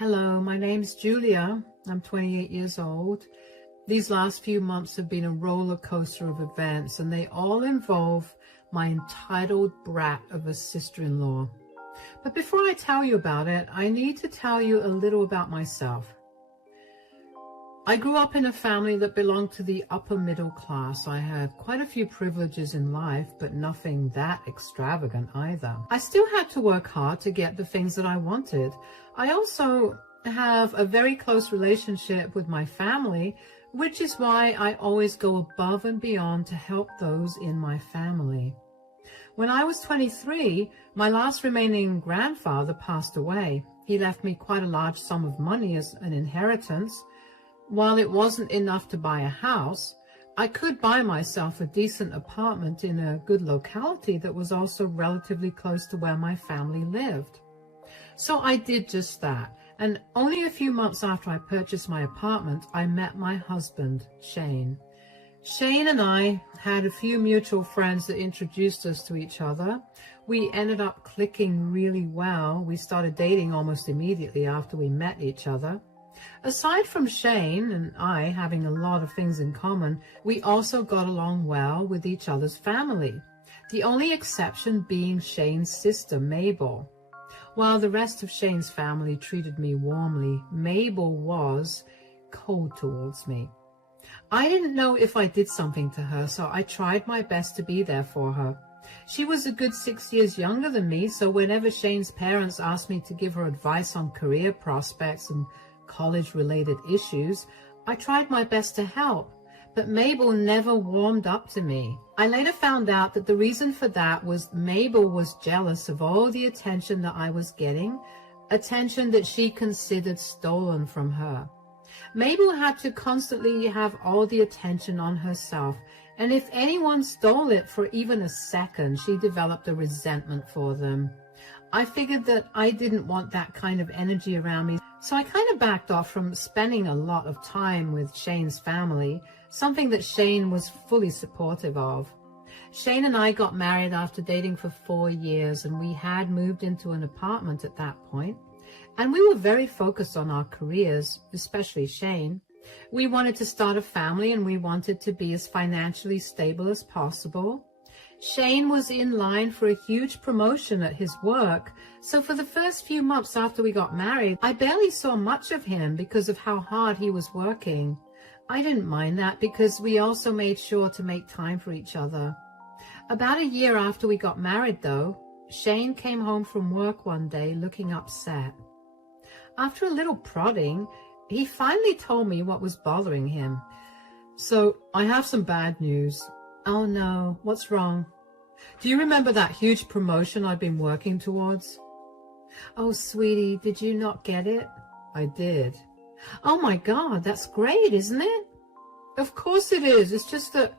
Hello, my name's Julia. I'm 28 years old. These last few months have been a roller coaster of events, and they all involve my entitled brat of a sister-in-law. But before I tell you about it, I need to tell you a little about myself. I grew up in a family that belonged to the upper middle class. I had quite a few privileges in life, but nothing that extravagant either. I still had to work hard to get the things that I wanted. I also have a very close relationship with my family, which is why I always go above and beyond to help those in my family. When I was 23, my last remaining grandfather passed away. He left me quite a large sum of money as an inheritance. While it wasn't enough to buy a house, I could buy myself a decent apartment in a good locality that was also relatively close to where my family lived. So I did just that, and only a few months after I purchased my apartment, I met my husband, Shane. Shane and I had a few mutual friends that introduced us to each other. We ended up clicking really well. We started dating almost immediately after we met each other. Aside from Shane and I having a lot of things in common, we also got along well with each other's family, the only exception being Shane's sister, Mabel. While the rest of Shane's family treated me warmly, Mabel was cold towards me. I didn't know if I did something to her, so I tried my best to be there for her. She was a good 6 years younger than me, so whenever Shane's parents asked me to give her advice on career prospects and college-related issues, I tried my best to help, but Mabel never warmed up to me. I later found out that the reason for that was Mabel was jealous of all the attention that I was getting, attention that she considered stolen from her. Mabel had to constantly have all the attention on herself, and if anyone stole it for even a second, she developed a resentment for them. I figured that I didn't want that kind of energy around me, so I kind of backed off from spending a lot of time with Shane's family, something that Shane was fully supportive of. Shane and I got married after dating for 4 years, and we had moved into an apartment at that point. And we were very focused on our careers, especially Shane. We wanted to start a family, and we wanted to be as financially stable as possible. Shane was in line for a huge promotion at his work, so for the first few months after we got married, I barely saw much of him because of how hard he was working. I didn't mind that because we also made sure to make time for each other. About a year after we got married, though, Shane came home from work one day looking upset. After a little prodding, he finally told me what was bothering him. So, I have some bad news. Oh no, what's wrong? Do you remember that huge promotion I've been working towards? Oh, sweetie, did you not get it? I did. Oh my God, that's great, isn't it? Of course it is. It's just that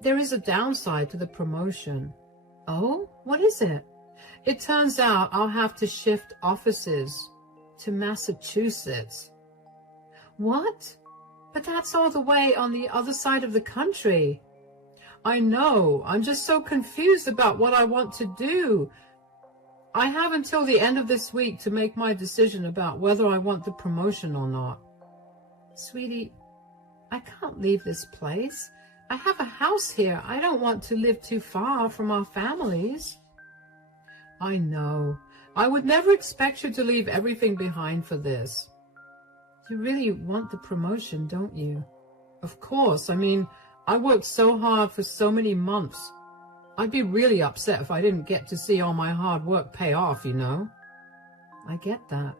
there is a downside to the promotion. Oh, what is it? It turns out I'll have to shift offices to Massachusetts. What? But that's all the way on the other side of the country. I know. I'm just so confused about what I want to do. I have until the end of this week to make my decision about whether I want the promotion or not. Sweetie, I can't leave this place. I have a house here. I don't want to live too far from our families. I know. I would never expect you to leave everything behind for this. You really want the promotion, don't you? Of course. I mean, I worked so hard for so many months. I'd be really upset if I didn't get to see all my hard work pay off, you know. I get that.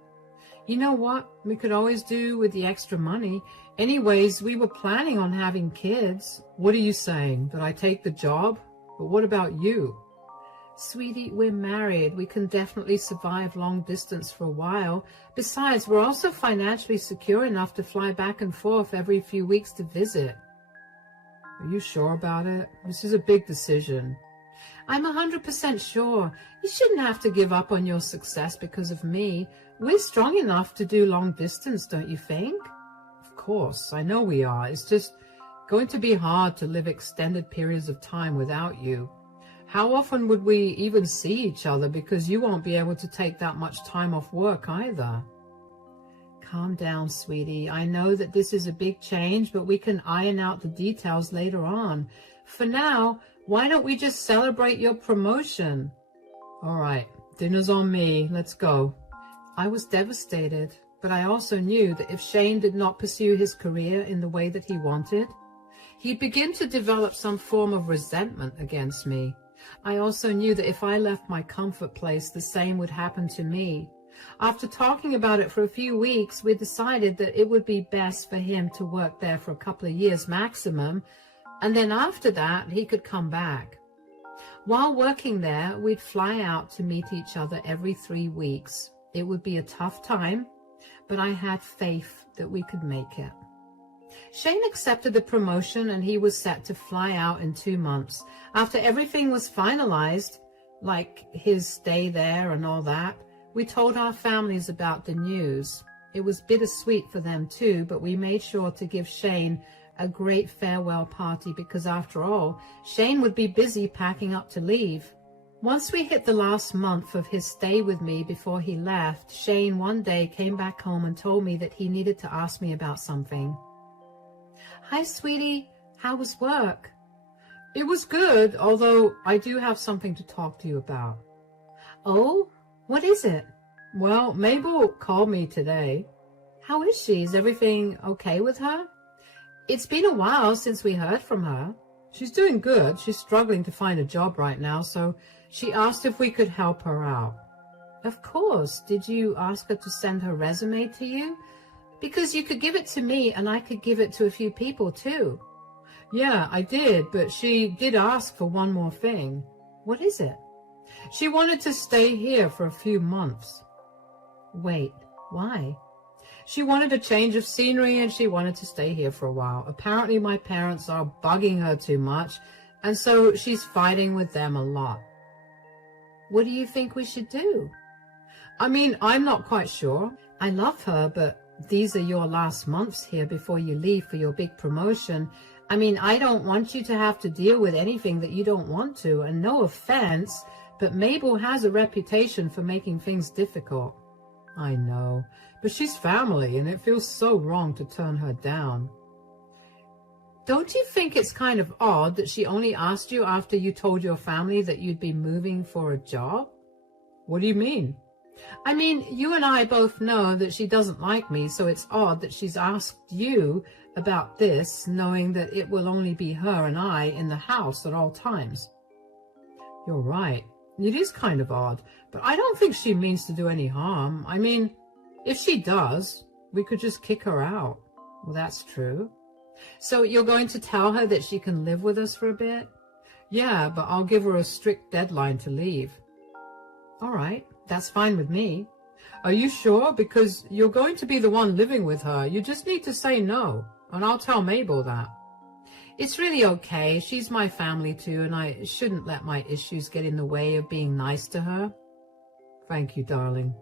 You know what we could always do with the extra money? Anyways, we were planning on having kids. What are you saying? That I take the job? But what about you? Sweetie, we're married. We can definitely survive long distance for a while. Besides, we're also financially secure enough to fly back and forth every few weeks to visit. Are you sure about it? This is a big decision. I'm 100% sure. You shouldn't have to give up on your success because of me. We're strong enough to do long distance, don't you think? Of course, I know we are. It's just going to be hard to live extended periods of time without you. How often would we even see each other, because you won't be able to take that much time off work either? calm down, sweetie. I know that this is a big change, but we can iron out the details later on. For now, why don't we just celebrate your promotion? All right, dinner's on me. Let's go. I was devastated, but I also knew that if Shane did not pursue his career in the way that he wanted, he'd begin to develop some form of resentment against me. I also knew that if I left my comfort place, the same would happen to me. After talking about it for a few weeks, we decided that it would be best for him to work there for a couple of years maximum, and then after that, he could come back. While working there, we'd fly out to meet each other every 3 weeks. It would be a tough time, but I had faith that we could make it. Shane accepted the promotion and he was set to fly out in 2 months. After everything was finalized, like his stay there and all that, we told our families about the news. It was bittersweet for them too, but we made sure to give Shane a great farewell party because after all, Shane would be busy packing up to leave. Once we hit the last month of his stay with me before he left, Shane one day came back home and told me that he needed to ask me about something. Hi, sweetie. How was work? It was good, although I do have something to talk to you about. Oh, what is it? Well, Mabel called me today. How is she? Is everything okay with her? It's been a while since we heard from her. She's doing good. She's struggling to find a job right now, so she asked if we could help her out. Of course. Did you ask her to send her resume to you? Because you could give it to me and I could give it to a few people too. Yeah, I did, but she did ask for one more thing. What is it? She wanted to stay here for a few months. Wait, why? She wanted a change of scenery and she wanted to stay here for a while. Apparently my parents are bugging her too much, and so she's fighting with them a lot. What do you think we should do? I mean, I'm not quite sure. I love her, but these are your last months here before you leave for your big promotion. I mean, I don't want you to have to deal with anything that you don't want to, and no offense, but Mabel has a reputation for making things difficult. I know, but she's family, and it feels so wrong to turn her down. Don't you think it's kind of odd that she only asked you after you told your family that you'd be moving for a job? What do you mean? I mean, you and I both know that she doesn't like me, so it's odd that she's asked you about this, knowing that it will only be her and I in the house at all times. You're right. It is kind of odd, but I don't think she means to do any harm. I mean, if she does, we could just kick her out. Well, that's true. So you're going to tell her that she can live with us for a bit? Yeah, but I'll give her a strict deadline to leave. All right, that's fine with me. Are you sure? Because you're going to be the one living with her. You just need to say no, and I'll tell Mabel that. It's really okay. She's my family too, and I shouldn't let my issues get in the way of being nice to her. Thank you, darling.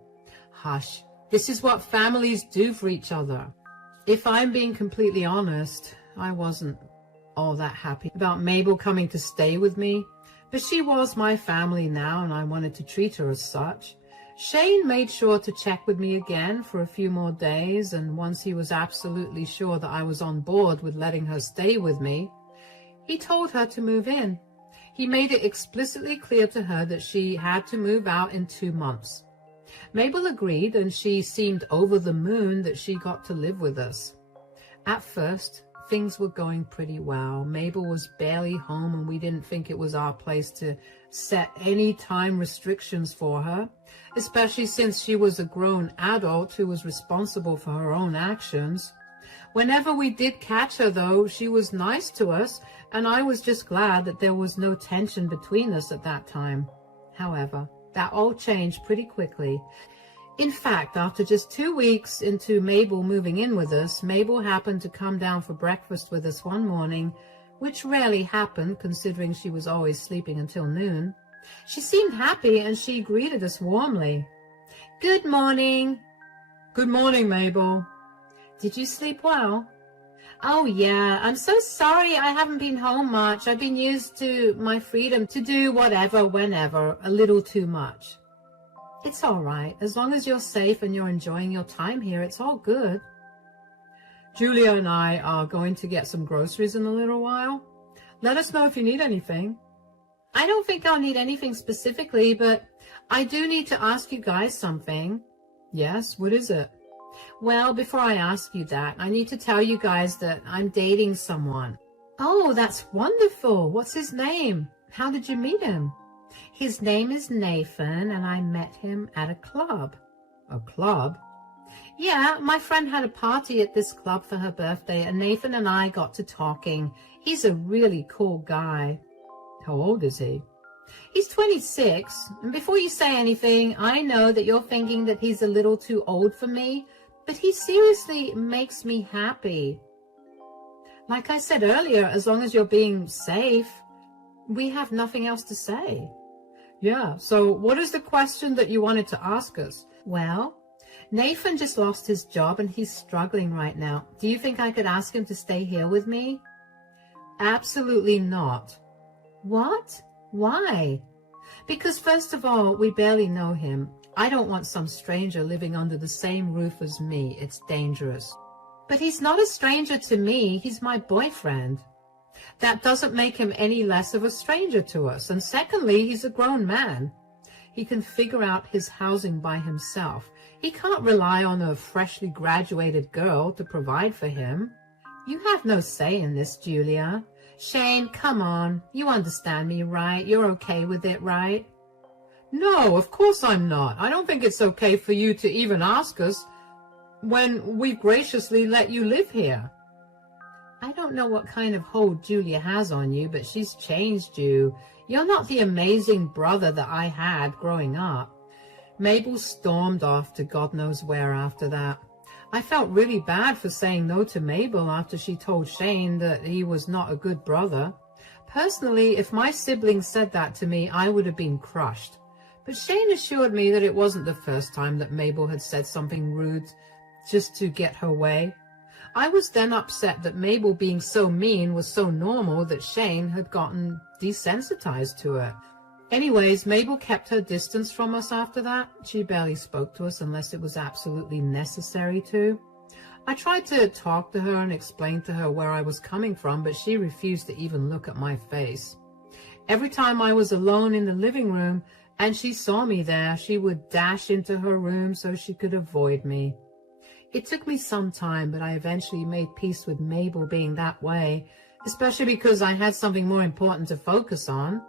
Hush. This is what families do for each other. If I'm being completely honest, I wasn't all that happy about Mabel coming to stay with me, but she was my family now, and I wanted to treat her as such. Shane made sure to check with me again for a few more days, and once he was absolutely sure that I was on board with letting her stay with me, he told her to move in. He made it explicitly clear to her that she had to move out in 2 months. Mabel agreed, and she seemed over the moon that she got to live with us. At first, things were going pretty well. Mabel was barely home, and we didn't think it was our place to set any time restrictions for her, especially since she was a grown adult who was responsible for her own actions. Whenever we did catch her, though, she was nice to us, and I was just glad that there was no tension between us at that time. However, that all changed pretty quickly. In fact, after just 2 weeks into Mabel moving in with us, Mabel happened to come down for breakfast with us one morning, which rarely happened considering she was always sleeping until noon. She seemed happy and she greeted us warmly. Good morning. Good morning, Mabel. Did you sleep well? Oh yeah, I'm so sorry I haven't been home much. I've been used to my freedom to do whatever, whenever, a little too much. It's all right. As long as you're safe and you're enjoying your time here, it's all good. Julia and I are going to get some groceries in a little while. Let us know if you need anything. I don't think I'll need anything specifically, but I do need to ask you guys something. Yes, what is it? Well, before I ask you that, I need to tell you guys that I'm dating someone. Oh, that's wonderful. What's his name? How did you meet him? His name is Nathan, and I met him at a club. A club? Yeah, my friend had a party at this club for her birthday, and Nathan and I got to talking. He's a really cool guy. How old is he? He's 26, and before you say anything, I know that you're thinking that he's a little too old for me, but he seriously makes me happy. Like I said earlier, as long as you're being safe, we have nothing else to say. Yeah, so what is the question that you wanted to ask us? Well, Nathan just lost his job and he's struggling right now. Do you think I could ask him to stay here with me? Absolutely not. What? Why? Because first of all, we barely know him. I don't want some stranger living under the same roof as me. It's dangerous. But he's not a stranger to me. He's my boyfriend. That doesn't make him any less of a stranger to us. And secondly, he's a grown man. He can figure out his housing by himself. He can't rely on a freshly graduated girl to provide for him. You have no say in this, Julia. Shane, come on. You understand me, right? You're okay with it, right? No, of course I'm not. I don't think it's okay for you to even ask us when we've graciously let you live here. I don't know what kind of hold Julia has on you, but she's changed you. You're not the amazing brother that I had growing up. Mabel stormed off to God knows where after that. I felt really bad for saying no to Mabel after she told Shane that he was not a good brother. Personally, if my siblings said that to me, I would have been crushed. But Shane assured me that it wasn't the first time that Mabel had said something rude just to get her way. I was then upset that Mabel being so mean was so normal that Shane had gotten desensitized to it. Anyways, Mabel kept her distance from us after that. She barely spoke to us unless it was absolutely necessary to. I tried to talk to her and explain to her where I was coming from, but she refused to even look at my face. Every time I was alone in the living room and she saw me there, she would dash into her room so she could avoid me. It took me some time, but I eventually made peace with Mabel being that way, especially because I had something more important to focus on.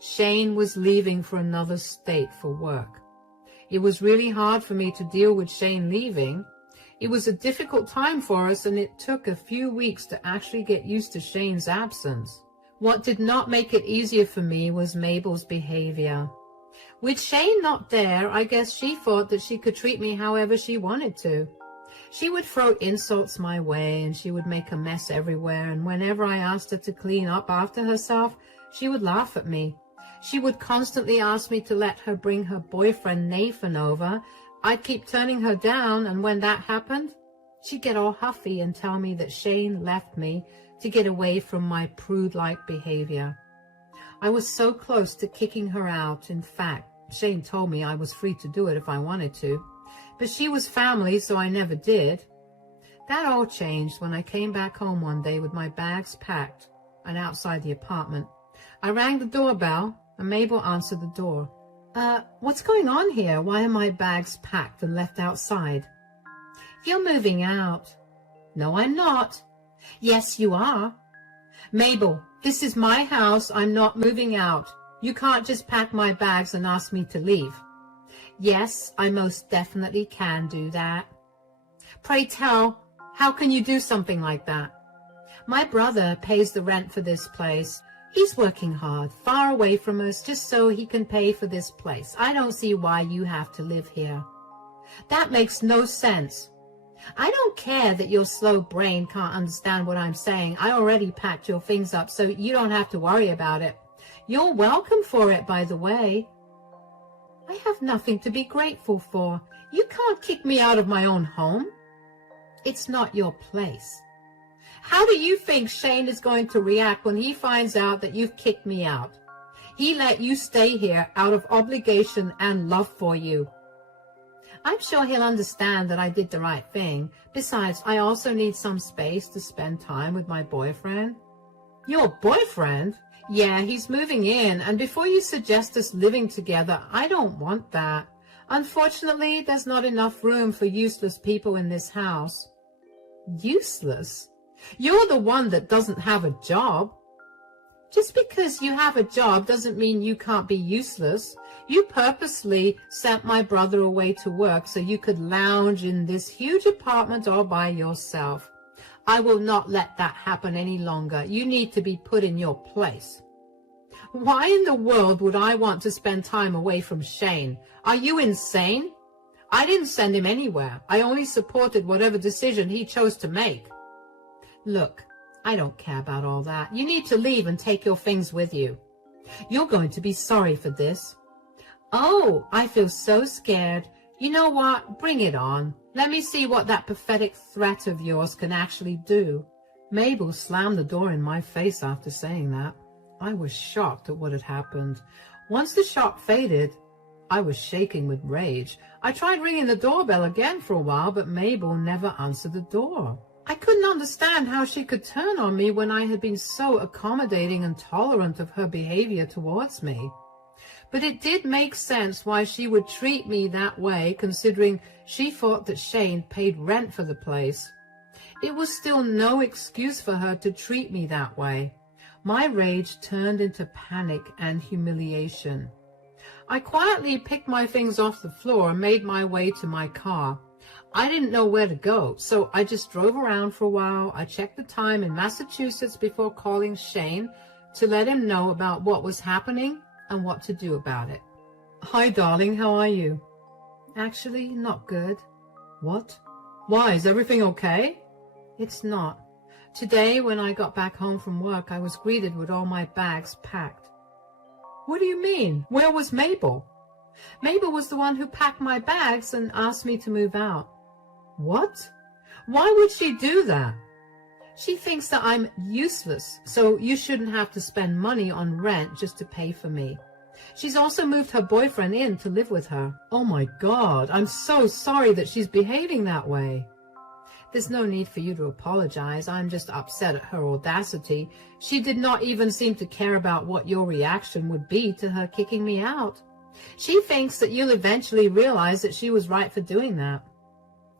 Shane was leaving for another state for work. It was really hard for me to deal with Shane leaving. It was a difficult time for us, and it took a few weeks to actually get used to Shane's absence. What did not make it easier for me was Mabel's behavior. With Shane not there, I guess she thought that she could treat me however she wanted to. She would throw insults my way, and she would make a mess everywhere, and whenever I asked her to clean up after herself, she would laugh at me. She would constantly ask me to let her bring her boyfriend Nathan over. I'd keep turning her down, and when that happened, she'd get all huffy and tell me that Shane left me to get away from my prude-like behavior. I was so close to kicking her out. In fact, Shane told me I was free to do it if I wanted to. But she was family, so I never did. That all changed when I came back home one day with my bags packed and outside the apartment. I rang the doorbell, and Mabel answered the door. What's going on here? Why are my bags packed and left outside? You're moving out. No, I'm not. Yes, you are. Mabel, this is my house. I'm not moving out. You can't just pack my bags and ask me to leave. Yes, I most definitely can do that. Pray tell, how can you do something like that? My brother pays the rent for this place. He's working hard, far away from us, just so he can pay for this place. I don't see why you have to live here. That makes no sense. I don't care that your slow brain can't understand what I'm saying. I already packed your things up, so you don't have to worry about it. You're welcome for it, by the way. I have nothing to be grateful for. You can't kick me out of my own home. It's not your place. How do you think Shane is going to react when he finds out that you've kicked me out? He let you stay here out of obligation and love for you. I'm sure he'll understand that I did the right thing. Besides, I also need some space to spend time with my boyfriend. Your boyfriend? Yeah, he's moving in, and before you suggest us living together, I don't want that. Unfortunately, there's not enough room for useless people in this house. Useless? You're the one that doesn't have a job. Just because you have a job doesn't mean you can't be useless. You purposely sent my brother away to work so you could lounge in this huge apartment all by yourself. I will not let that happen any longer. You need to be put in your place. Why in the world would I want to spend time away from Shane? Are you insane? I didn't send him anywhere. I only supported whatever decision he chose to make. Look, I don't care about all that. You need to leave and take your things with you. You're going to be sorry for this. Oh, I feel so scared. You know what? Bring it on. Let me see what that pathetic threat of yours can actually do. Mabel slammed the door in my face after saying that. I was shocked at what had happened. Once the shock faded, I was shaking with rage. I tried ringing the doorbell again for a while, but Mabel never answered the door. I couldn't understand how she could turn on me when I had been so accommodating and tolerant of her behavior towards me. But it did make sense why she would treat me that way, considering she thought that Shane paid rent for the place. It was still no excuse for her to treat me that way. My rage turned into panic and humiliation. I quietly picked my things off the floor and made my way to my car. I didn't know where to go, so I just drove around for a while. I checked the time in Massachusetts before calling Shane to let him know about what was happening and what to do about it. Hi, darling, how are you? Actually, not good. What? Why, is everything okay? It's not. Today, when I got back home from work, I was greeted with all my bags packed. What do you mean? Where was Mabel? Mabel was the one who packed my bags and asked me to move out. What? Why would she do that? She thinks that I'm useless, so you shouldn't have to spend money on rent just to pay for me. She's also moved her boyfriend in to live with her. Oh my God, I'm so sorry that she's behaving that way. There's no need for you to apologize. I'm just upset at her audacity. She did not even seem to care about what your reaction would be to her kicking me out. She thinks that you'll eventually realize that she was right for doing that.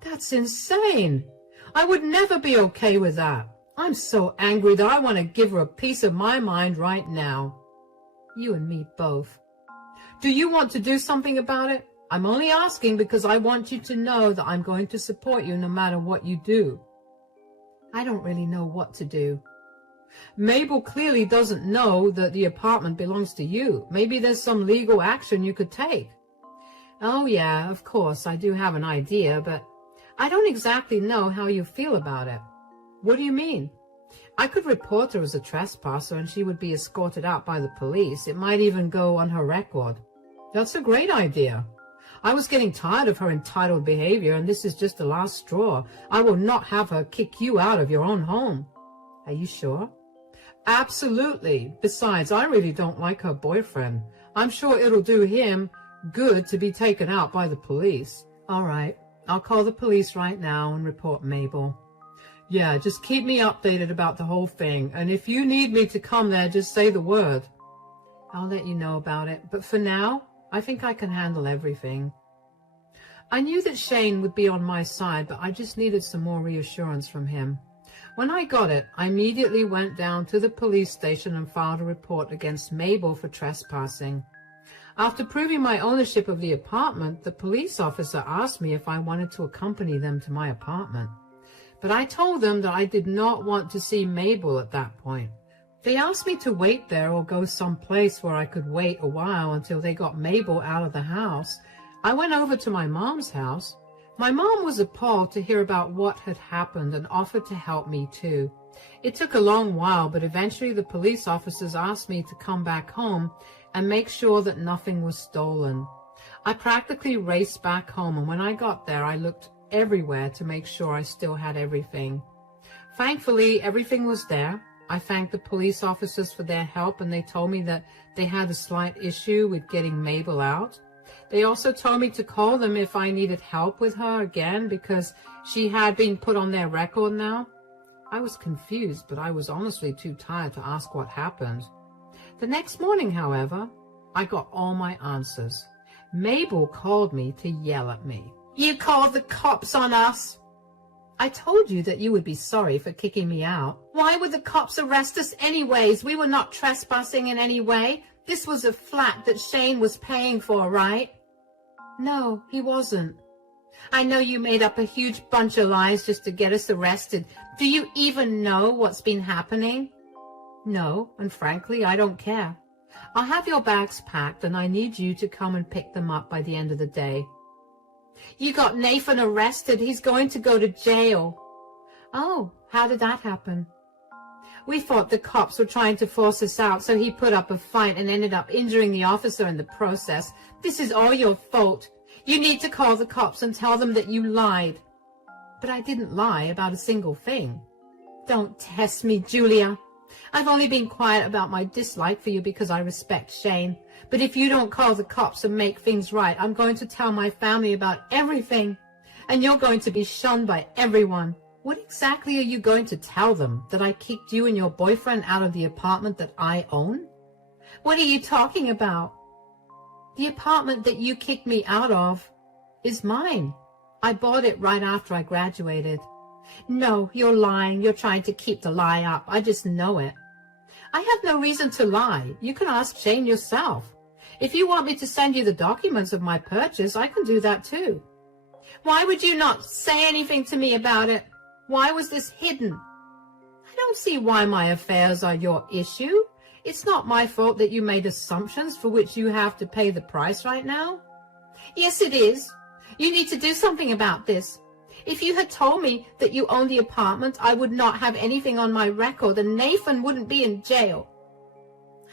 That's insane. I would never be okay with that. I'm so angry that I want to give her a piece of my mind right now. You and me both. Do you want to do something about it? I'm only asking because I want you to know that I'm going to support you no matter what you do. I don't really know what to do. Mabel clearly doesn't know that the apartment belongs to you. Maybe there's some legal action you could take. Oh yeah, of course, I do have an idea, but I don't exactly know how you feel about it. What do you mean? I could report her as a trespasser and she would be escorted out by the police. It might even go on her record. That's a great idea. I was getting tired of her entitled behavior, and this is just the last straw. I will not have her kick you out of your own home. Are you sure? Absolutely. Besides, I really don't like her boyfriend. I'm sure it'll do him good to be taken out by the police. All right. I'll call the police right now and report Mabel. Yeah, just keep me updated about the whole thing, and if you need me to come there, just say the word. I'll let you know about it, but for now, I think I can handle everything. I knew that Shane would be on my side, but I just needed some more reassurance from him. When I got it, I immediately went down to the police station and filed a report against Mabel for trespassing. After proving my ownership of the apartment, the police officer asked me if I wanted to accompany them to my apartment. But I told them that I did not want to see Mabel at that point. They asked me to wait there or go someplace where I could wait a while until they got Mabel out of the house. I went over to my mom's house. My mom was appalled to hear about what had happened and offered to help me too. It took a long while, but eventually the police officers asked me to come back home and make sure that nothing was stolen. I practically raced back home, and when I got there, I looked everywhere to make sure I still had everything. Thankfully, everything was there. I thanked the police officers for their help, and they told me that they had a slight issue with getting Mabel out. They also told me to call them if I needed help with her again because she had been put on their record now. I was confused, but I was honestly too tired to ask what happened. The next morning, however, I got all my answers. Mabel called me to yell at me. "You called the cops on us." "I told you that you would be sorry for kicking me out." "Why would the cops arrest us anyways? We were not trespassing in any way. This was a flat that Shane was paying for, right?" "No, he wasn't." "I know you made up a huge bunch of lies just to get us arrested. Do you even know what's been happening?" "No, and frankly, I don't care. I'll have your bags packed and I need you to come and pick them up by the end of the day." "You got Nathan arrested. He's going to go to jail." "Oh, how did that happen?" "We thought the cops were trying to force us out, so he put up a fight and ended up injuring the officer in the process. This is all your fault. You need to call the cops and tell them that you lied." "But I didn't lie about a single thing." "Don't test me, Julia. I've only been quiet about my dislike for you because I respect Shane. But if you don't call the cops and make things right, I'm going to tell my family about everything. And you're going to be shunned by everyone." "What exactly are you going to tell them? That I kicked you and your boyfriend out of the apartment that I own?" "What are you talking about?" "The apartment that you kicked me out of is mine. I bought it right after I graduated." "No, you're lying. You're trying to keep the lie up. I just know it." "I have no reason to lie. You can ask Shane yourself. If you want me to send you the documents of my purchase, I can do that too." "Why would you not say anything to me about it? Why was this hidden?" "I don't see why my affairs are your issue. It's not my fault that you made assumptions for which you have to pay the price right now." "Yes, it is. You need to do something about this. If you had told me that you owned the apartment, I would not have anything on my record and Nathan wouldn't be in jail."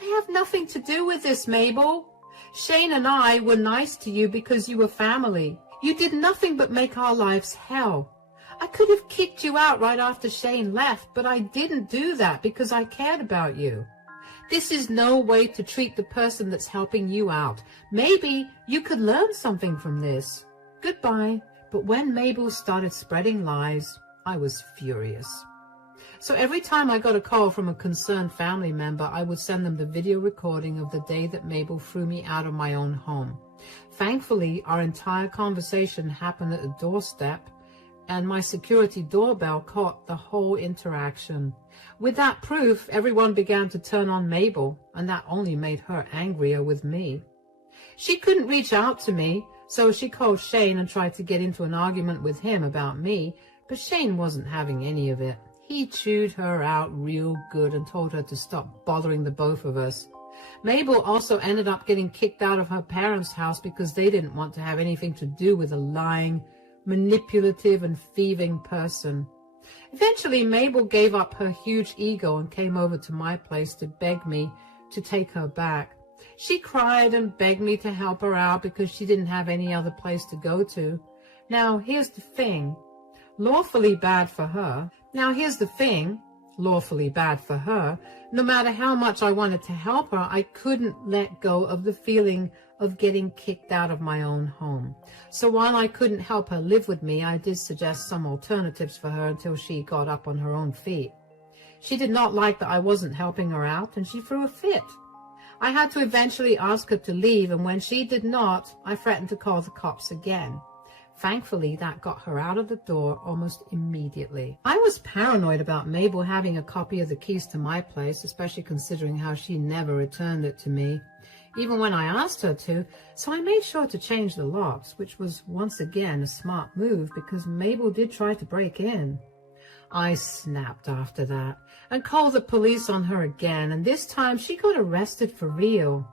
"I have nothing to do with this, Mabel. Shane and I were nice to you because you were family. You did nothing but make our lives hell. I could have kicked you out right after Shane left, but I didn't do that because I cared about you. This is no way to treat the person that's helping you out. Maybe you could learn something from this. Goodbye." But when Mabel started spreading lies, I was furious. So every time I got a call from a concerned family member, I would send them the video recording of the day that Mabel threw me out of my own home. Thankfully, our entire conversation happened at the doorstep, and my security doorbell caught the whole interaction. With that proof, everyone began to turn on Mabel, and that only made her angrier with me. She couldn't reach out to me, so she called Shane and tried to get into an argument with him about me, but Shane wasn't having any of it. He chewed her out real good and told her to stop bothering the both of us. Mabel also ended up getting kicked out of her parents' house because they didn't want to have anything to do with a lying, manipulative and thieving person. Eventually, Mabel gave up her huge ego and came over to my place to beg me to take her back. She cried and begged me to help her out because she didn't have any other place to go to. Now, here's the thing. Lawfully bad for her. No matter how much I wanted to help her, I couldn't let go of the feeling of getting kicked out of my own home. So while I couldn't help her live with me, I did suggest some alternatives for her until she got up on her own feet. She did not like that I wasn't helping her out, and she threw a fit. I had to eventually ask her to leave, and when she did not, I threatened to call the cops again. Thankfully, that got her out of the door almost immediately. I was paranoid about Mabel having a copy of the keys to my place, especially considering how she never returned it to me, even when I asked her to, so I made sure to change the locks, which was once again a smart move because Mabel did try to break in. I snapped after that and called the police on her again, and this time she got arrested for real.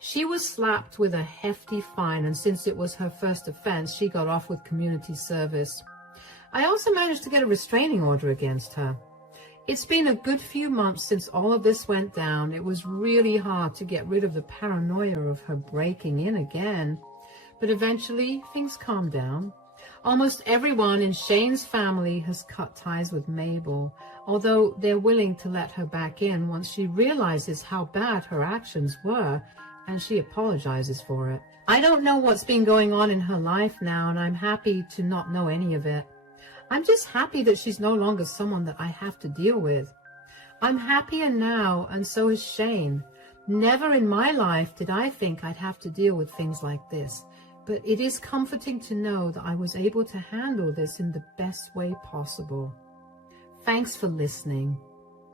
She was slapped with a hefty fine, and since it was her first offense, she got off with community service. I also managed to get a restraining order against her. It's been a good few months since all of this went down. It was really hard to get rid of the paranoia of her breaking in again, but eventually things calmed down. Almost everyone in Shane's family has cut ties with Mabel, although they're willing to let her back in once she realizes how bad her actions were, and she apologizes for it. I don't know what's been going on in her life now, and I'm happy to not know any of it. I'm just happy that she's no longer someone that I have to deal with. I'm happier now, and so is Shane. Never in my life did I think I'd have to deal with things like this, but it is comforting to know that I was able to handle this in the best way possible. Thanks for listening.